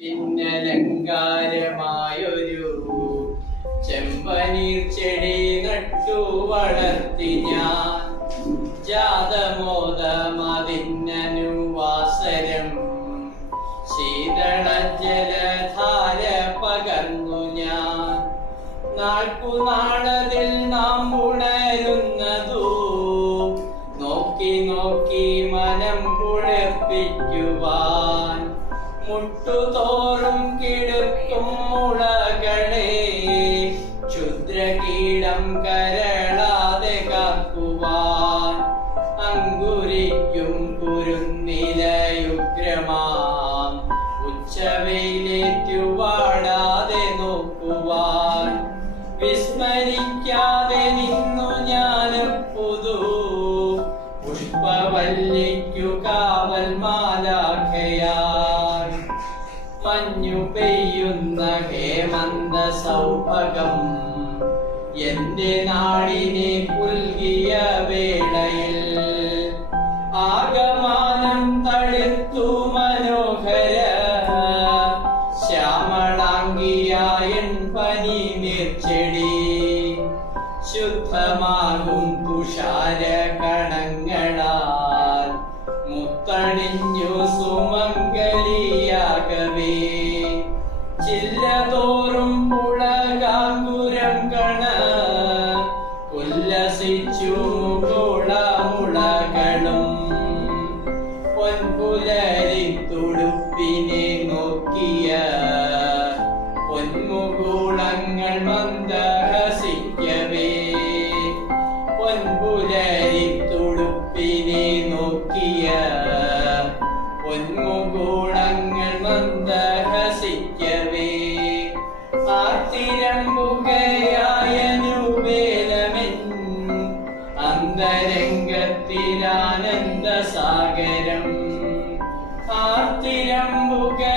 പിന്നലങ്കാരമായൊരു ചെമ്പനീർ ചെടി നട്ടു വളർത്തി ഞാൻ. ജാതമോദമതിന്നനുവാസരം ശീതളജലധാര പകർന്നു ഞാൻ. നാൾക്കുനാളതിൽ നാം ഉണരുന്നതു നോക്കി നോക്കി മനം കുളിർപ്പിക്കുവാൻ മുട്ടുതോറും കിടക്കും മുളകളെ. ക്ഷുദ്രകീടം കരളാതെ കാക്കുവാൻ അങ്കുരിക്കും കുരുന്നിലയുഗ്രമാം. ഉച്ചവെയിലേറ്റു വാടാതെ നോക്കുവാൻ വിസ്മരിക്കാതെ നിന്നു ഞാനും പുതു. പുഷ്പവല്ലിക്കു കാവൽ മാലാഖയാൽ മഞ്ഞു പെയ്യുന്ന ഹേമന്ത സൗഭകം എന്റെ നാടിനെ പുൽകിയ വേളയിൽ ആകമാനം തളിർത്തു മനോഹര ശ്യാമളാംഗിയായൻ പനി നീർച്ചെടി ശുദ്ധമാകും തുഷാര കണങ്ങളാൽ മുത്തണിഞ്ഞു സുമംഗലിയാകവേ ചില്ലതോറും പുളകാങ്കുരം കണ ഉല്ലസിച്ചു അന്തരംഗത്തിലാനന്ദ സാഗരം ആത്തിരമ്പുകയായ